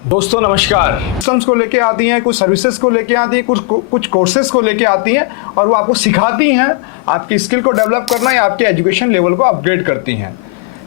दोस्तों नमस्कार। सिस्टम्स को लेके आती हैं, कुछ सर्विसेज को लेके आती हैं, कुछ कोर्सेज को लेके आती हैं और वो आपको सिखाती हैं आपकी स्किल को डेवलप करना या आपके एजुकेशन लेवल को अपग्रेड करती हैं।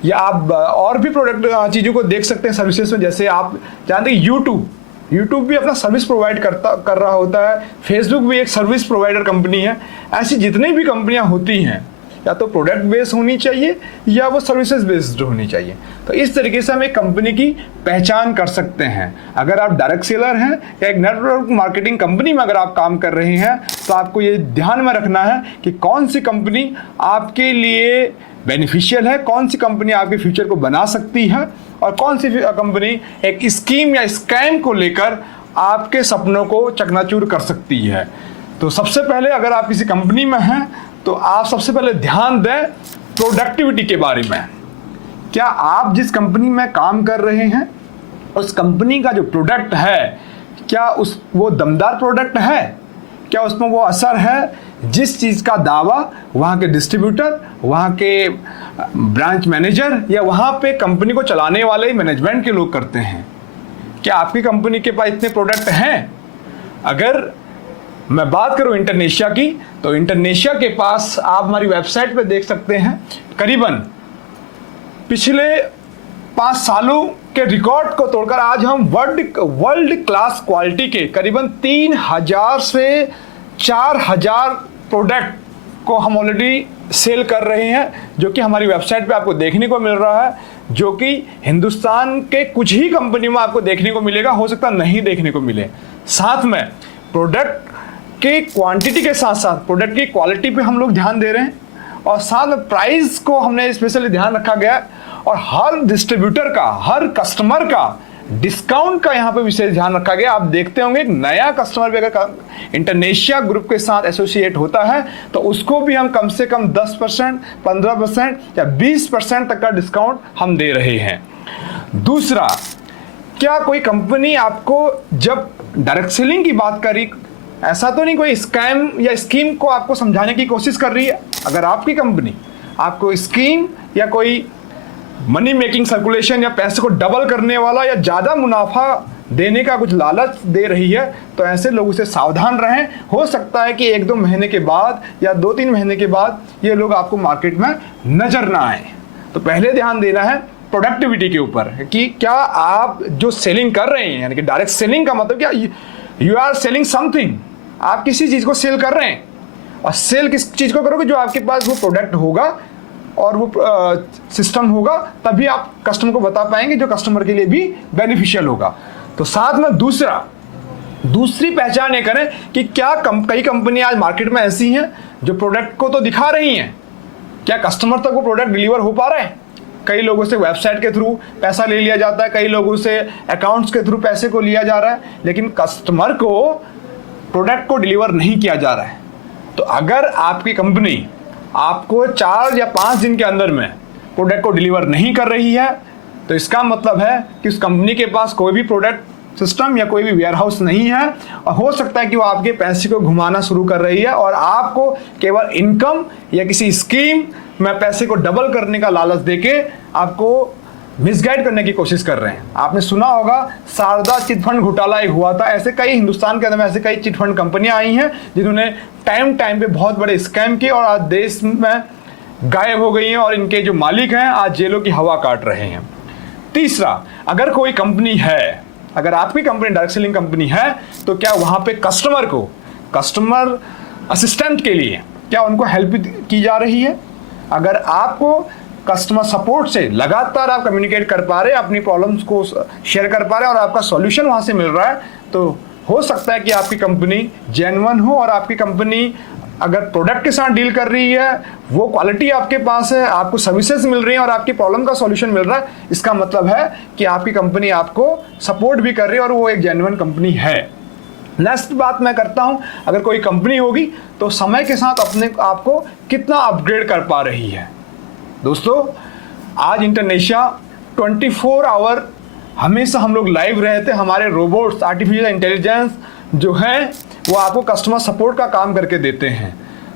या आप और भी प्रोडक्ट चीज़ों को देख सकते हैं सर्विसेज में। जैसे आप जानते हैं यूट्यूब भी अपना सर्विस प्रोवाइड कर रहा होता है। फेसबुक भी एक सर्विस प्रोवाइडर कंपनी है। ऐसी जितनी भी कंपनियां होती हैं या तो प्रोडक्ट बेस्ड होनी चाहिए या वो सर्विसेज बेस्ड होनी चाहिए। तो इस तरीके से हम एक कंपनी की पहचान कर सकते हैं। अगर आप डायरेक्ट सेलर हैं या एक नेटवर्क मार्केटिंग कंपनी में अगर आप काम कर रहे हैं तो आपको ये ध्यान में रखना है कि कौन सी कंपनी आपके लिए बेनिफिशियल है, कौन सी कंपनी आपके फ्यूचर को बना सकती है और कौन सी कंपनी एक स्कीम या स्कैम को लेकर आपके सपनों को चकनाचूर कर सकती है। तो सबसे पहले अगर आप किसी कंपनी में हैं तो आप सबसे पहले ध्यान दें प्रोडक्टिविटी के बारे में। क्या आप जिस कंपनी में काम कर रहे हैं उस कंपनी का जो प्रोडक्ट है क्या वो दमदार प्रोडक्ट है? क्या उसमें वो असर है जिस चीज़ का दावा वहाँ के डिस्ट्रीब्यूटर, वहाँ के ब्रांच मैनेजर या वहाँ पे कंपनी को चलाने वाले मैनेजमेंट के लोग करते हैं? क्या आपकी कंपनी के पास इतने प्रोडक्ट हैं? अगर मैं बात करूं इंटरनेशिया की तो इंटरनेशिया के पास आप हमारी वेबसाइट पे देख सकते हैं करीबन पिछले 5 सालों के रिकॉर्ड को तोड़कर आज हम वर्ल्ड क्लास क्वालिटी के करीबन 3000 से 4000 प्रोडक्ट को हम ऑलरेडी सेल कर रहे हैं, जो कि हमारी वेबसाइट पे आपको देखने को मिल रहा है, जो कि हिंदुस्तान के कुछ ही कंपनी में आपको देखने को मिलेगा, हो सकता नहीं देखने को मिले। साथ में प्रोडक्ट के क्वांटिटी के साथ साथ प्रोडक्ट की क्वालिटी पे हम लोग ध्यान दे रहे हैं और साथ में प्राइस को हमने स्पेशली ध्यान रखा गया और हर डिस्ट्रीब्यूटर का, हर कस्टमर का डिस्काउंट का यहाँ पे विशेष ध्यान रखा गया। आप देखते होंगे एक नया कस्टमर भी अगर इंटरनेशिया ग्रुप के साथ एसोसिएट होता है तो उसको भी हम कम से कम 10%, 15% या 20% तक का डिस्काउंट हम दे रहे हैं। दूसरा, क्या कोई कंपनी आपको जब डायरेक्ट सेलिंग की बात करी, ऐसा तो नहीं कोई स्कैम या स्कीम को आपको समझाने की कोशिश कर रही है? अगर आपकी कंपनी आपको स्कीम या कोई मनी मेकिंग सर्कुलेशन या पैसे को डबल करने वाला या ज़्यादा मुनाफा देने का कुछ लालच दे रही है तो ऐसे लोगों से सावधान रहें। हो सकता है कि 1-2 महीने के बाद या 2-3 महीने के बाद ये लोग आपको मार्केट में नजर ना आए। तो पहले ध्यान देना है प्रोडक्टिविटी के ऊपर कि क्या आप जो सेलिंग कर रहे हैं, यानी कि डायरेक्ट सेलिंग का मतलब क्या, यू आर सेलिंग समथिंग, आप किसी चीज़ को सेल कर रहे हैं। और सेल किस चीज़ को करोगे? जो आपके पास वो प्रोडक्ट होगा और वो सिस्टम होगा, तभी आप कस्टमर को बता पाएंगे, जो कस्टमर के लिए भी बेनिफिशियल होगा। तो साथ में दूसरी पहचान ये करें कि क्या कई कंपनियां आज मार्केट में ऐसी हैं जो प्रोडक्ट को तो दिखा रही हैं, क्या कस्टमर तक वो प्रोडक्ट डिलीवर हो पा रहे हैं? कई लोगों से वेबसाइट के थ्रू पैसा ले लिया जाता है, कई लोगों से अकाउंट्स के थ्रू पैसे को लिया जा रहा है, लेकिन कस्टमर को प्रोडक्ट को डिलीवर नहीं किया जा रहा है। तो अगर आपकी कंपनी आपको 4 या 5 दिन के अंदर में प्रोडक्ट को डिलीवर नहीं कर रही है तो इसका मतलब है कि उस कंपनी के पास कोई भी प्रोडक्ट सिस्टम या कोई भी वेयरहाउस नहीं है और हो सकता है कि वो आपके पैसे को घुमाना शुरू कर रही है और आपको केवल इनकम या किसी स्कीम में पैसे को डबल करने का लालच देके आपको मिसगाइड करने की कोशिश कर रहे हैं। आपने सुना होगा शारदा चिटफंड घोटाला एक हुआ था। ऐसे कई हिंदुस्तान के अंदर में ऐसे कई चिटफंड कंपनियां आई हैं जिन्होंने टाइम पे बहुत बड़े स्कैम किए और आज देश में गायब हो गई हैं और इनके जो मालिक हैं आज जेलों की हवा काट रहे हैं। तीसरा, अगर कोई कंपनी है, अगर आपकी कंपनी डायरेक्ट सेलिंग कंपनी है तो क्या वहां पे कस्टमर असिस्टेंट के लिए क्या उनको हेल्प की जा रही है? अगर आपको कस्टमर सपोर्ट से लगातार आप कम्युनिकेट कर पा रहे हैं, अपनी प्रॉब्लम्स को शेयर कर पा रहे हैं और आपका सॉल्यूशन वहां से मिल रहा है, तो हो सकता है कि आपकी कंपनी जेन्युइन हो और आपकी कंपनी अगर प्रोडक्ट के साथ डील कर रही है, वो क्वालिटी आपके पास है, आपको सर्विसेज मिल रही हैं और आपकी प्रॉब्लम का सॉल्यूशन मिल रहा है, इसका मतलब है कि आपकी कंपनी आपको सपोर्ट भी कर रही है और वो एक जेन्युइन कंपनी है। नेक्स्ट बात मैं करता हूं, अगर कोई कंपनी होगी तो समय के साथ अपने आप को कितना अपग्रेड कर पा रही है। दोस्तों, आज इंटरनेशिया 24 आवर हमेशा हम लोग लाइव रहते हैं। हमारे रोबोट्स, आर्टिफिशियल इंटेलिजेंस जो है वो आपको कस्टमर सपोर्ट का काम करके देते हैं।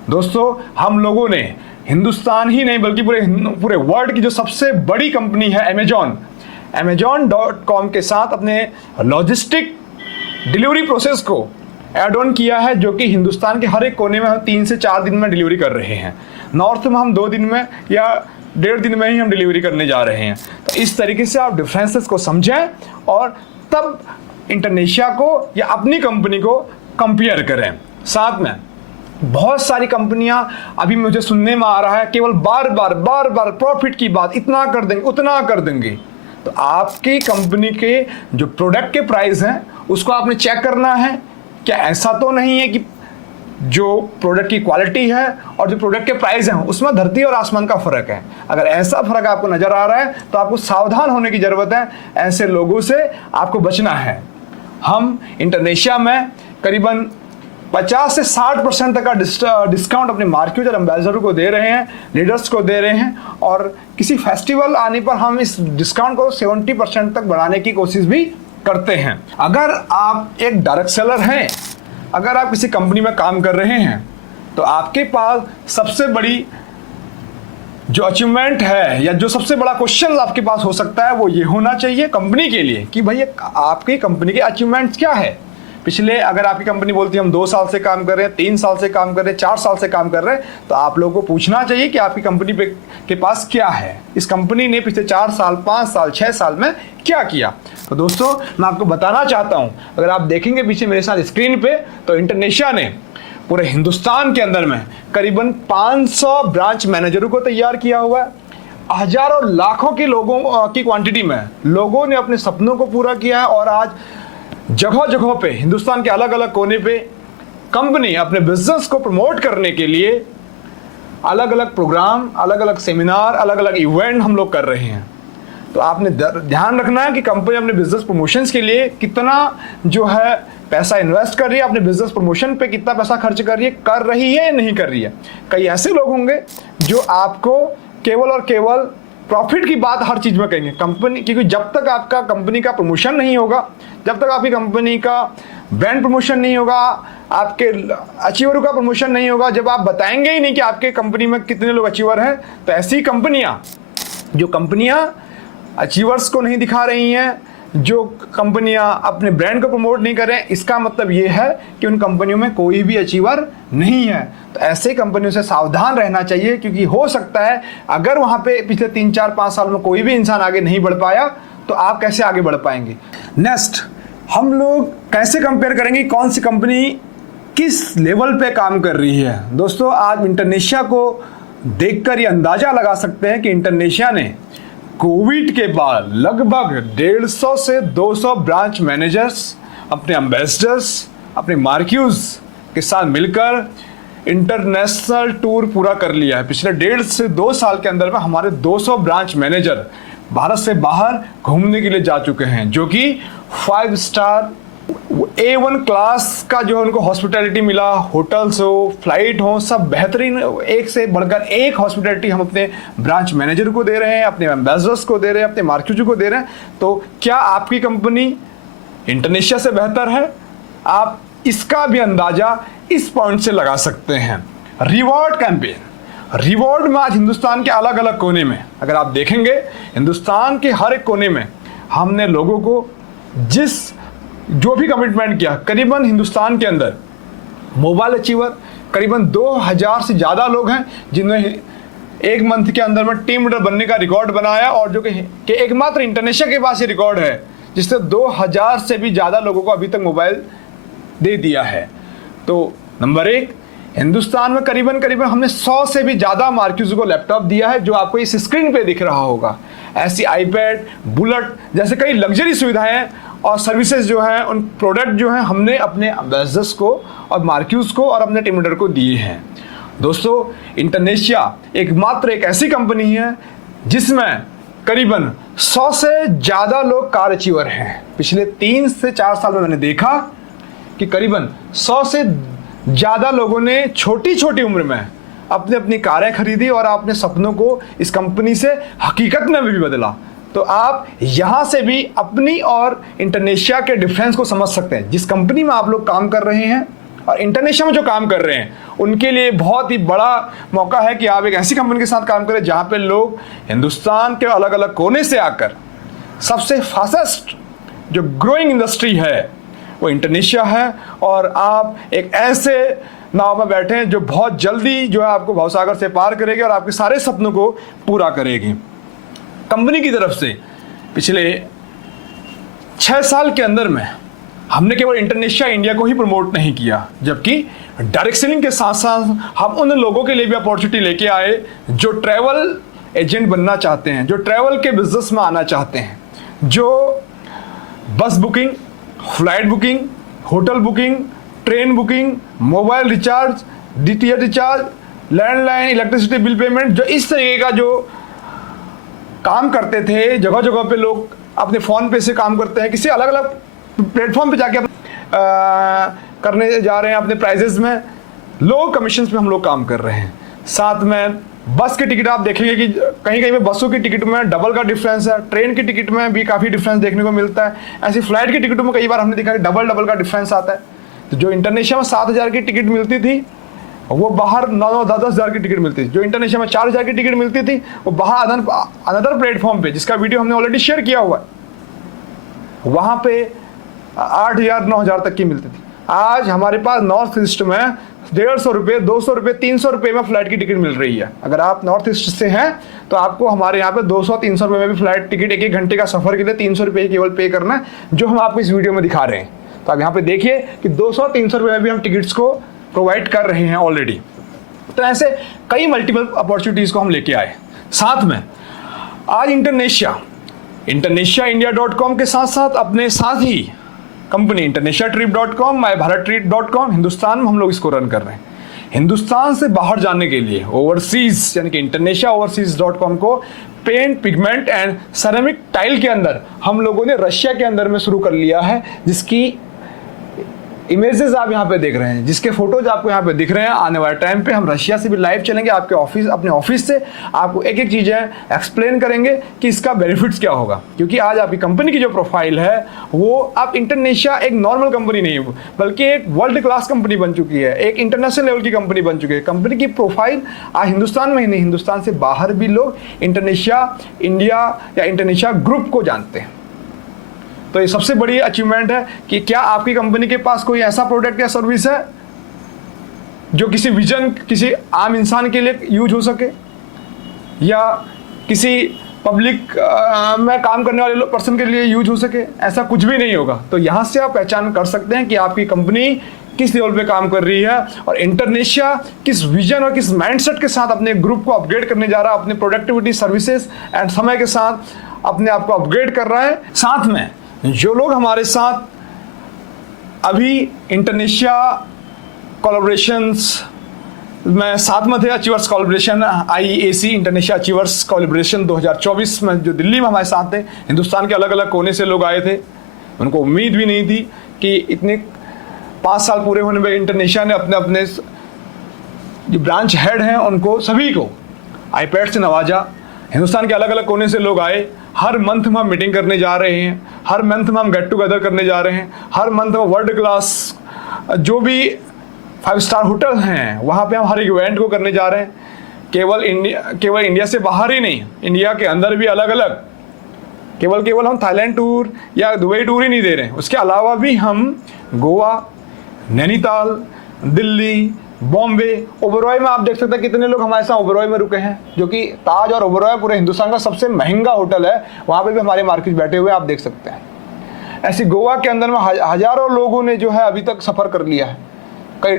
दोस्तों, हम लोगों ने हिंदुस्तान ही नहीं बल्कि पूरे वर्ल्ड की जो सबसे बड़ी कंपनी है Amazon.com के साथ अपने लॉजिस्टिक डिलीवरी प्रोसेस को ऐड ऑन किया है, जो कि हिंदुस्तान के हर एक कोने में हम 3 से 4 दिन में डिलीवरी कर रहे हैं। नॉर्थ में हम 2 दिन में या 1.5 दिन में ही हम डिलीवरी करने जा रहे हैं। तो इस तरीके से आप डिफरेंसेस को समझें और तब इंडोनेशिया को या अपनी कंपनी को कंपेयर करें। साथ में बहुत सारी कंपनियां अभी मुझे सुनने में आ रहा है केवल बार बार प्रॉफिट की बात, इतना कर देंगे उतना कर देंगे। तो आपकी कंपनी के जो प्रोडक्ट के प्राइस हैं उसको आपने चेक करना है। क्या ऐसा तो नहीं है कि जो प्रोडक्ट की क्वालिटी है और जो प्रोडक्ट के प्राइस हैं उसमें धरती और आसमान का फर्क है? अगर ऐसा फर्क आपको नजर आ रहा है तो आपको सावधान होने की जरूरत है, ऐसे लोगों से आपको बचना है। हम इंडोनेशिया में करीबन 50 से 60% तक का डिस्काउंट अपने मार्केट और एम्बेसडर को दे रहे हैं, लीडर्स को दे रहे हैं, और किसी फेस्टिवल आने पर हम इस डिस्काउंट को 70% तक बढ़ाने की कोशिश भी करते हैं। अगर आप एक डायरेक्ट सेलर हैं, अगर आप किसी कंपनी में काम कर रहे हैं, तो आपके पास सबसे बड़ी जो अचीवमेंट है या जो सबसे बड़ा क्वेश्चन आपके पास हो सकता है वो ये होना चाहिए कंपनी के लिए कि भाई आपकी कंपनी के अचीवमेंट्स क्या है। पिछले, अगर आपकी कंपनी बोलती है हम 2 साल से काम कर रहे हैं, 3 साल से काम कर रहे हैं, 4 साल से काम कर रहे हैं, तो आप लोगों को पूछना चाहिए कि आपकी कंपनी के पास क्या है, इस कंपनी ने पिछले 4 साल 5 साल 6 साल में क्या किया। तो दोस्तों मैं आपको बताना चाहता हूं, अगर आप देखेंगे पीछे मेरे साथ स्क्रीन पे, तो इंडोनेशिया ने पूरे हिंदुस्तान के अंदर में करीबन 500 ब्रांच मैनेजरों को तैयार किया हुआ है। हजारों लाखों के लोगों की क्वांटिटी में लोगों ने अपने सपनों को पूरा किया है, और आज जगह जगह पे हिंदुस्तान के अलग अलग कोने पे कंपनी अपने बिजनेस को प्रमोट करने के लिए अलग अलग प्रोग्राम, अलग अलग सेमिनार, अलग अलग इवेंट हम लोग कर रहे हैं। तो आपने ध्यान रखना है कि कंपनी अपने बिजनेस प्रमोशंस के लिए कितना जो है पैसा इन्वेस्ट कर रही है, अपने बिजनेस प्रमोशन पे कितना पैसा खर्च कर रही है या नहीं कर रही है। कई ऐसे लोग होंगे जो आपको केवल और केवल प्रॉफिट की बात हर चीज में कहेंगे कंपनी, क्योंकि जब तक आपका कंपनी का प्रमोशन नहीं होगा, जब तक आपकी कंपनी का ब्रांड प्रमोशन नहीं होगा, आपके अचीवर का प्रमोशन नहीं होगा, जब आप बताएंगे ही नहीं कि आपके कंपनी में कितने लोग अचीवर हैं, तो ऐसी कंपनियां, जो कंपनियां अचीवर्स को नहीं दिखा रही हैं, जो कंपनियां अपने ब्रांड को प्रमोट नहीं कर रहे हैं, इसका मतलब ये है कि उन कंपनियों में कोई भी अचीवर नहीं है। तो ऐसे कंपनियों से सावधान रहना चाहिए, क्योंकि हो सकता है अगर वहां पे पिछले 3 4 5 साल में कोई भी इंसान आगे नहीं बढ़ पाया, तो आप कैसे आगे बढ़ पाएंगे। नेक्स्ट, हम लोग कैसे कंपेयर करेंगे कौन सी कंपनी किस लेवल पे काम कर रही है। दोस्तों आज इंडोनेशिया को देखकर ये अंदाजा लगा सकते हैं कि इंडोनेशिया ने कोविड के बाद लगभग 150 से 200 ब्रांच मैनेजर्स, अपने एम्बेसडर्स, अपने मार्क्यूज के साथ मिलकर इंटरनेशनल टूर पूरा कर लिया है। पिछले 1.5 से 2 साल के अंदर में हमारे 200 ब्रांच मैनेजर भारत से बाहर घूमने के लिए जा चुके हैं, जो कि 5 स्टार A1 क्लास का जो उनको हॉस्पिटैलिटी मिला, होटल्स हो, फ्लाइट हो, सब बेहतरीन, एक से बढ़कर एक हॉस्पिटैलिटी हम अपने ब्रांच मैनेजर को दे रहे हैं, अपने एम्बेसडर्स को दे रहे हैं, अपने मार्केट को दे रहे हैं। तो क्या आपकी कंपनी इंडोनेशिया से बेहतर है? आप इसका भी अंदाजा इस पॉइंट से लगा सकते हैं। रिवॉर्ड कैंपेन, रिवॉर्ड में आज हिंदुस्तान के अलग अलग कोने में अगर आप देखेंगे, हिंदुस्तान के हर एक कोने में हमने लोगों को जो भी कमिटमेंट किया, करीबन हिंदुस्तान के अंदर मोबाइल अचीवर करीबन 2000 से ज़्यादा लोग हैं जिन्होंने एक मंथ के अंदर में टीम लीडर बनने का रिकॉर्ड बनाया, और जो कि एकमात्र इंडोनेशिया के पास ये रिकॉर्ड है जिससे 2000 से भी ज़्यादा लोगों को अभी तक मोबाइल दे दिया है। तो नंबर 1, हिंदुस्तान में करीबन हमने 100 से भी ज़्यादा मार्क्यूज को लैपटॉप दिया है, जो आपको इस स्क्रीन पे दिख रहा होगा। ऐसी आईपैड, बुलेट जैसे कई लग्जरी सुविधाएं और सर्विसेज जो हैं, उन प्रोडक्ट जो हैं, हमने अपने एम्बेसडर्स को और मार्क्यूज को और अपने टीम लीडर को दिए हैं। दोस्तों इंडोनेशिया एकमात्र एक ऐसी कंपनी है जिसमें करीबन 100 से ज़्यादा लोग कार अचीवर हैं। पिछले 3 से 4 साल में मैंने देखा कि करीबन 100 से ज़्यादा लोगों ने छोटी छोटी उम्र में अपनी अपनी कारें खरीदी और अपने सपनों को इस कंपनी से हकीकत में भी बदला। तो आप यहाँ से भी अपनी और इंडोनेशिया के डिफरेंस को समझ सकते हैं। जिस कंपनी में आप लोग काम कर रहे हैं और इंडोनेशिया में जो काम कर रहे हैं, उनके लिए बहुत ही बड़ा मौका है कि आप एक ऐसी कंपनी के साथ काम करें जहाँ पे लोग हिंदुस्तान के अलग अलग कोने से आकर सबसे फास्टेस्ट जो ग्रोइंग इंडस्ट्री है वो इंडोनेशिया है, और आप एक ऐसे नाव में बैठे हैं जो बहुत जल्दी जो है आपको भवसागर से पार करेगी और आपके सारे सपनों को पूरा करेगी। कंपनी की तरफ से पिछले 6 साल के अंदर में हमने केवल इंडोनेशिया इंडिया को ही प्रमोट नहीं किया, जबकि डायरेक्ट सेलिंग के साथ साथ हम उन लोगों के लिए भी अपॉर्चुनिटी लेके आए जो ट्रैवल एजेंट बनना चाहते हैं, जो ट्रैवल के बिजनेस में आना चाहते हैं, जो बस booking, flight booking, hotel booking, train booking, mobile recharge, DTH recharge, landline, electricity bill payment, जो इस तरीके का जो काम करते थे, जगह जगह पे लोग अपने फ़ोन पे से काम करते हैं, किसी अलग अलग प्लेटफॉर्म पे जाके करने जा रहे हैं अपने प्राइजेस में, लो कमीशंस पे हम लोग काम कर रहे हैं। साथ में बस की टिकट आप देखेंगे कि कहीं कहीं पे बसों की टिकट में डबल का डिफरेंस है, ट्रेन की टिकट में भी काफ़ी डिफरेंस देखने को मिलता है। ऐसी फ्लाइट की टिकटों में कई बार हमने देखा कि डबल का डिफरेंस आता है। तो जो इंटरनेशिया में 7,000 की टिकट मिलती थी वो बाहर 9-9, 10,000 की टिकट मिलती थी। जो इंटरनेशिया में 4,000 की टिकट मिलती थी वो बाहर अनदर प्लेटफॉर्म पे, जिसका वीडियो हमने ऑलरेडी शेयर किया हुआ है, वहाँ पे 8,000, 9,000 तक की मिलती थी। आज हमारे पास नॉर्थ ईस्ट में 150 रुपये, 200 रुपये, 300 रुपये में फ्लाइट की टिकट मिल रही है। अगर आप नॉर्थ ईस्ट से हैं तो आपको हमारे यहाँ पे 200-300 रुपये में भी फ्लाइट टिकट, 1 घंटे का सफर के लिए 300 रुपये केवल पे करना है, जो हम आपको इस वीडियो में दिखा रहे हैं। तो आप यहाँ पे देखिए कि 200-300 रुपये में भी हम टिकट्स को प्रोवाइड कर रहे हैं ऑलरेडी। तो ऐसे कई मल्टीपल अपॉर्चुनिटीज़ को हम लेके आए। साथ में आज इंडोनेशिया इंडिया.com के साथ साथ अपने साथ ही कंपनी indonesiatrip.com, myBharatTrip.com, हिंदुस्तान में हम लोग इसको रन कर रहे हैं। हिंदुस्तान से बाहर जाने के लिए ओवरसीज यानी कि indonesiaoverseas.com को paint, pigment and ceramic tile के अंदर हम लोगों ने रशिया के अंदर में शुरू कर लिया है, जिसकी इमेजेस आप यहाँ पे देख रहे हैं, जिसके फोटोज आपको यहाँ पे दिख रहे हैं। आने वाले टाइम पे हम रशिया से भी लाइव चलेंगे आपके ऑफिस, अपने ऑफिस से आपको एक एक चीज़ें एक्सप्लेन करेंगे कि इसका बेनिफिट्स क्या होगा। क्योंकि आज आपकी कंपनी की जो प्रोफाइल है वो आप इंडोनेशिया एक नॉर्मल कंपनी नहीं बल्कि एक वर्ल्ड क्लास कंपनी बन चुकी है, एक इंटरनेशनल लेवल की कंपनी बन चुकी है। कंपनी की प्रोफाइल आज हिंदुस्तान में ही नहीं, हिंदुस्तान से बाहर भी लोग इंडोनेशिया इंडिया या इंडोनेशिया ग्रुप को जानते हैं। तो ये सबसे बड़ी अचीवमेंट है कि क्या आपकी कंपनी के पास कोई ऐसा प्रोडक्ट या सर्विस है जो किसी विजन, किसी आम इंसान के लिए यूज हो सके या किसी पब्लिक में काम करने वाले पर्सन के लिए यूज हो सके। ऐसा कुछ भी नहीं होगा। तो यहाँ से आप पहचान कर सकते हैं कि आपकी कंपनी किस लेवल पे काम कर रही है और इंडोनेशिया किस विजन और किस माइंडसेट के साथ अपने ग्रुप को अपग्रेड करने जा रहा है, अपने प्रोडक्टिविटी, सर्विसेज एंड समय के साथ अपने आप को अपग्रेड कर रहा है। साथ में जो लोग हमारे साथ अभी इंडोनेशिया कोलैबोरेशंस में साथ में थे, achievers collaboration IAC Indonesia achievers collaboration 2024 में जो दिल्ली में हमारे साथ थे, हिंदुस्तान के अलग अलग कोने से लोग आए थे। उनको उम्मीद भी नहीं थी कि इतने 5 साल पूरे होने में इंडोनेशिया ने अपने अपने जो ब्रांच हेड हैं उनको सभी को iPad से नवाजा। हिंदुस्तान के अलग अलग कोने से लोग आए। हर मंथ में हम मीटिंग करने जा रहे हैं, हर मंथ में हम गेट टुगेदर करने जा रहे हैं, हर मंथ में वर्ल्ड क्लास जो भी 5 स्टार होटल हैं वहाँ पे हम हर एक इवेंट को करने जा रहे हैं। केवल इंडिया से बाहर ही नहीं, इंडिया के अंदर भी अलग अलग, केवल हम थाईलैंड टूर या दुबई टूर ही नहीं दे रहे हैं, उसके अलावा भी हम गोवा, नैनीताल, दिल्ली, बॉम्बे, ओबेरॉय में आप देख सकते हैं कितने लोग हमारे साथ ओबेरॉय में रुके हैं, जो कि ताज और ओबेरॉय पूरे हिंदुस्तान का सबसे महंगा होटल है। वहाँ पे भी हमारे मार्केट बैठे हुए आप देख सकते हैं। ऐसी गोवा के अंदर में हजारों लोगों ने जो है अभी तक सफ़र कर लिया है। कई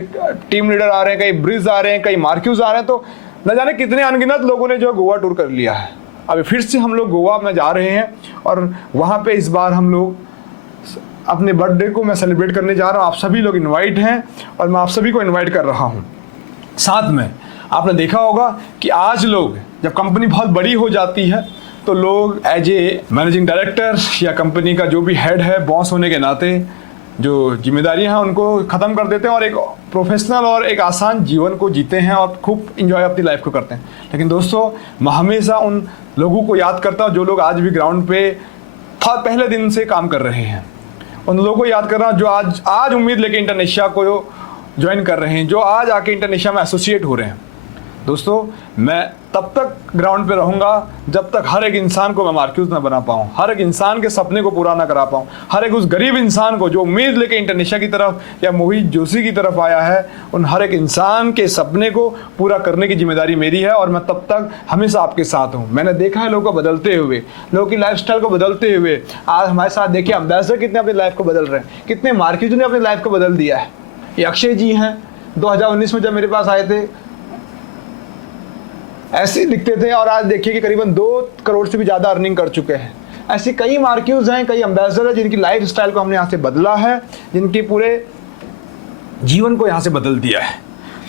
टीम लीडर आ रहे हैं, कई ब्रिज आ रहे हैं, कई मार्क्यूज आ रहे हैं। तो न जाने कितने अनगिनत लोगों ने जो गोवा टूर कर लिया है। अभी फिर से हम लोग गोवा में जा रहे हैं और वहाँ पे इस बार हम लोग अपने बर्थडे को मैं सेलिब्रेट करने जा रहा हूँ। आप सभी लोग इनवाइट हैं और मैं आप सभी को इनवाइट कर रहा हूँ। साथ में आपने देखा होगा कि आज लोग जब कंपनी बहुत बड़ी हो जाती है तो लोग एज ए मैनेजिंग डायरेक्टर या कंपनी का जो भी हेड है, बॉस होने के नाते जो जिम्मेदारियां हैं उनको ख़त्म कर देते हैं और एक प्रोफेशनल और एक आसान जीवन को जीते हैं और खूब इंजॉय अपनी लाइफ को करते हैं। लेकिन दोस्तों, मैं हमेशा उन लोगों को याद करता हूँ जो लोग आज भी ग्राउंड पे पहले दिन से काम कर रहे हैं। उन लोगों को याद कर रहा हूँ जो आज उम्मीद लेके इंडोनेशिया को ज्वाइन कर रहे हैं, जो आज आके इंडोनेशिया में एसोसिएट हो रहे हैं, दोस्तों मैं तब तक ग्राउंड पे रहूँगा जब तक हर एक इंसान को मैं मार्क्यूज ना बना पाऊँ, हर एक इंसान के सपने को पूरा ना करा पाऊँ, हर एक उस गरीब इंसान को जो उम्मीद लेके इंटरनेशिया की तरफ या मोहित जोशी की तरफ आया है, उन हर एक इंसान के सपने को पूरा करने की जिम्मेदारी मेरी है। और मैं तब तक हमेशा आपके साथ हूँ। मैंने देखा है लोगों को बदलते हुए, लोगों की लाइफस्टाइल को बदलते हुए। आज हमारे साथ देखिए एम्बेसडर कितने अपनी लाइफ को बदल रहे हैं, कितने मार्क्यूज ने अपनी लाइफ को बदल दिया है। ये अक्षय जी हैं, 2019 में जब मेरे पास आए थे ऐसे दिखते थे और आज देखिए कि करीबन 2 करोड़ से भी ज़्यादा अर्निंग कर चुके हैं। ऐसी कई मार्क्यूज हैं, कई एम्बेसडर हैं जिनकी लाइफ स्टाइल को हमने यहाँ से बदला है, जिनके पूरे जीवन को यहाँ से बदल दिया है।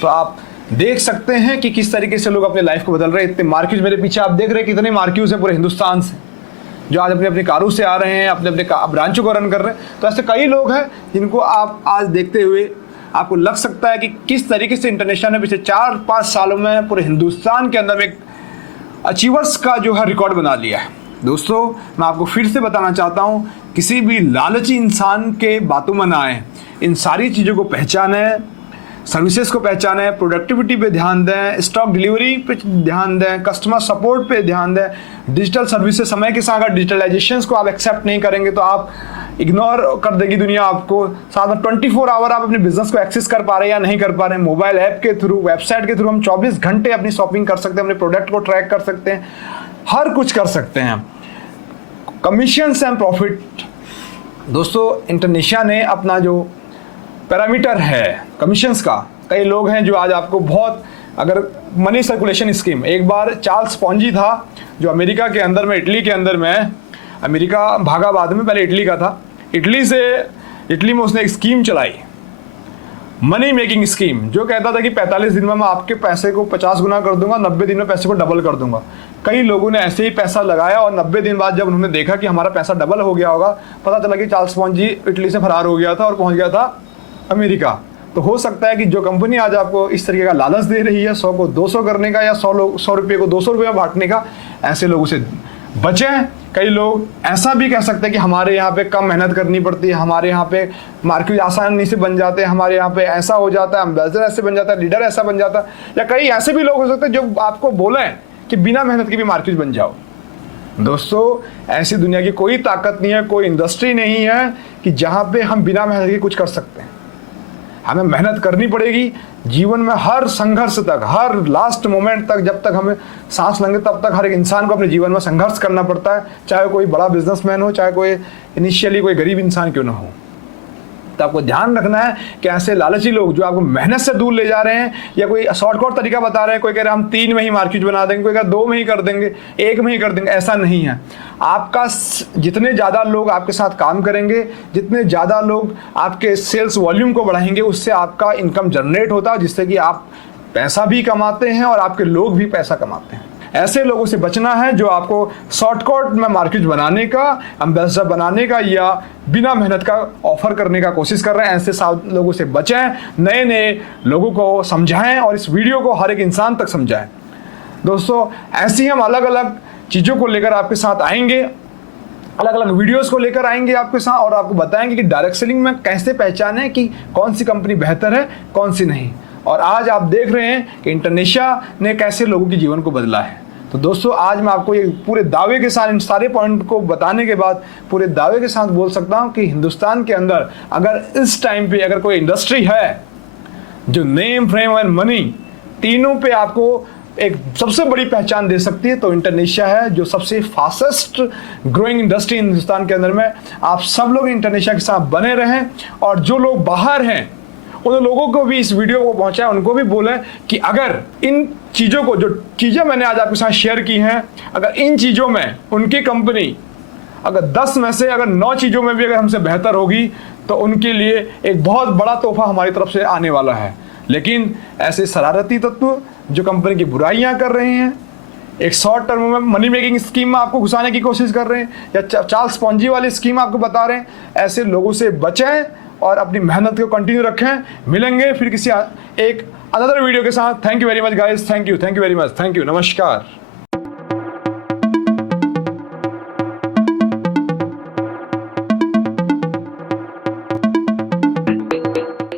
तो आप देख सकते हैं कि किस तरीके से लोग अपने लाइफ को बदल रहे हैं। इतने मार्क्यूज मेरे पीछे आप देख रहे हैं, कितने मार्क्यूज हैं पूरे हिंदुस्तान से जो आज अपनी अपनी कारों से आ रहे हैं, अपने अपने ब्रांचों को रन कर रहे हैं। तो ऐसे कई लोग हैं जिनको आप आज देखते हुए आपको लग सकता है कि किस तरीके से इंटरनेशनल ने पिछले 4-5 सालों में पूरे हिंदुस्तान के अंदर एक अचीवर्स का जो है रिकॉर्ड बना लिया है। दोस्तों मैं आपको फिर से बताना चाहता हूँ, किसी भी लालची इंसान के बातों में ना आए। इन सारी चीज़ों को पहचानें, सर्विसेज को पहचानें, प्रोडक्टिविटी पे ध्यान दें, स्टॉक डिलीवरी पे ध्यान दें, कस्टमर सपोर्ट पे ध्यान दें, डिजिटल सर्विसेज समय के साथ अगर डिजिटलाइजेशन को आप एक्सेप्ट नहीं करेंगे तो आप इग्नोर कर देगी दुनिया आपको। साथ में 24 आवर आप अपने बिजनेस को एक्सेस कर पा रहे हैं या नहीं कर पा रहे हैं। मोबाइल ऐप के थ्रू, वेबसाइट के थ्रू हम 24 घंटे अपनी शॉपिंग कर सकते हैं, अपने प्रोडक्ट को ट्रैक कर सकते हैं, हर कुछ कर सकते हैं। कमीशन एंड प्रॉफिट, दोस्तों इंटरनेशिया ने अपना जो पैरामीटर है कमीशंस का, कई लोग हैं जो आज आपको बहुत, अगर मनी सर्कुलेशन स्कीम, एक बार चार्ल्स पॉन्जी था जो अमेरिका के अंदर में, इटली के अंदर में, अमेरिका भागा बाद में, पहले इटली का था, इटली में उसने एक स्कीम चलाई, मनी मेकिंग स्कीम, जो कहता था कि 45 दिन में मैं आपके पैसे को 50 गुना कर दूंगा, 90 दिन में पैसे को डबल कर दूंगा। कई लोगों ने ऐसे ही पैसा लगाया और 90 दिन बाद जब उन्होंने देखा कि हमारा पैसा डबल हो गया होगा, पता चला कि चार्ल्स पॉन्जी इटली से फरार हो गया था और पहुंच गया था अमेरिका। तो हो सकता है कि जो कंपनी आज आपको इस तरीके का लालच दे रही है 100 को 200 करने का या 100 रुपये को 200 रुपये में बांटने का, ऐसे लोगों से बचें। कई लोग ऐसा भी कह सकते हैं कि हमारे यहाँ पे कम मेहनत करनी पड़ती है, हमारे यहाँ पे मार्केट आसानी से बन जाते हैं, हमारे यहाँ पे ऐसा हो जाता है, एम्बेसडर ऐसे बन जाता है, लीडर ऐसा बन जाता है, या कई ऐसे भी लोग हो सकते हैं जो आपको बोलें कि बिना मेहनत के भी मार्केट बन जाओ। दोस्तों ऐसी दुनिया की कोई ताकत नहीं है, कोई इंडस्ट्री नहीं है कि जहाँ पे हम बिना मेहनत के कुछ कर सकते हैं। हमें मेहनत करनी पड़ेगी जीवन में, हर संघर्ष तक, हर लास्ट मोमेंट तक, जब तक हमें सांस लेंगे तब तक हर एक इंसान को अपने जीवन में संघर्ष करना पड़ता है, चाहे कोई बड़ा बिजनेसमैन हो, चाहे कोई इनिशियली कोई गरीब इंसान क्यों ना हो। तो आपको ध्यान रखना है कि ऐसे लालची लोग जो आपको मेहनत से दूर ले जा रहे हैं या कोई शॉर्टकट तरीका बता रहे हैं, कोई कह रहे हैं हम 3 में ही मार्केट बना देंगे, कोई कह रहा है 2 में ही कर देंगे, 1 में ही कर देंगे, ऐसा नहीं है। आपका जितने ज़्यादा लोग आपके साथ काम करेंगे, जितने ज़्यादा लोग आपके सेल्स वॉल्यूम को बढ़ाएंगे, उससे आपका इनकम जनरेट होता है, जिससे कि आप पैसा भी कमाते हैं और आपके लोग भी पैसा कमाते हैं। ऐसे लोगों से बचना है जो आपको शॉर्टकट में मार्केट बनाने का, एम्बेसडर बनाने का या बिना मेहनत का ऑफर करने का कोशिश कर रहे हैं। ऐसे लोगों से बचें, नए नए लोगों को समझाएं और इस वीडियो को हर एक इंसान तक समझाएं। दोस्तों ऐसी हम अलग अलग चीज़ों को लेकर आपके साथ आएंगे, अलग अलग वीडियोस को लेकर आएंगे आपके साथ और आपको बताएंगे कि डायरेक्ट सेलिंग में कैसे पहचानें कि कौन सी कंपनी बेहतर है, कौन सी नहीं। और आज आप देख रहे हैं कि इंटरनेशिया ने कैसे लोगों के जीवन को बदला है। तो दोस्तों आज मैं आपको ये पूरे दावे के साथ, इन सारे पॉइंट को बताने के बाद पूरे दावे के साथ बोल सकता हूँ कि हिंदुस्तान के अंदर अगर इस टाइम पे अगर कोई इंडस्ट्री है जो नेम, फ्रेम और मनी तीनों पे आपको एक सबसे बड़ी पहचान दे सकती है, तो इंटरनेशिया है, जो सबसे फास्टेस्ट ग्रोइंग इंडस्ट्री हिंदुस्तान के अंदर में। आप सब लोग इंटरनेशिया के साथ बने रहें और जो लोग बाहर हैं उन लोगों को भी इस वीडियो को पहुंचाएं, उनको भी बोलें कि अगर इन चीज़ों को, जो चीज़ें मैंने आज आपके साथ शेयर की हैं, अगर इन चीज़ों में उनकी कंपनी अगर 10 में से अगर 9 चीज़ों में भी अगर हमसे बेहतर होगी तो उनके लिए एक बहुत बड़ा तोहफा हमारी तरफ से आने वाला है। लेकिन ऐसे शरारती तत्व जो कंपनी की बुराइयां कर रहे हैं, एक शॉर्ट टर्म में मनी मेकिंग स्कीम में आपको घुसाने की कोशिश कर रहे हैं या चार्ल्स पॉन्जी वाली स्कीम आपको बता रहे हैं, ऐसे लोगों से बचें और अपनी मेहनत को कंटिन्यू रखें। मिलेंगे फिर किसी एक अनदर वीडियो के साथ। Thank you very much guys, thank you very much, thank you, नमस्कार।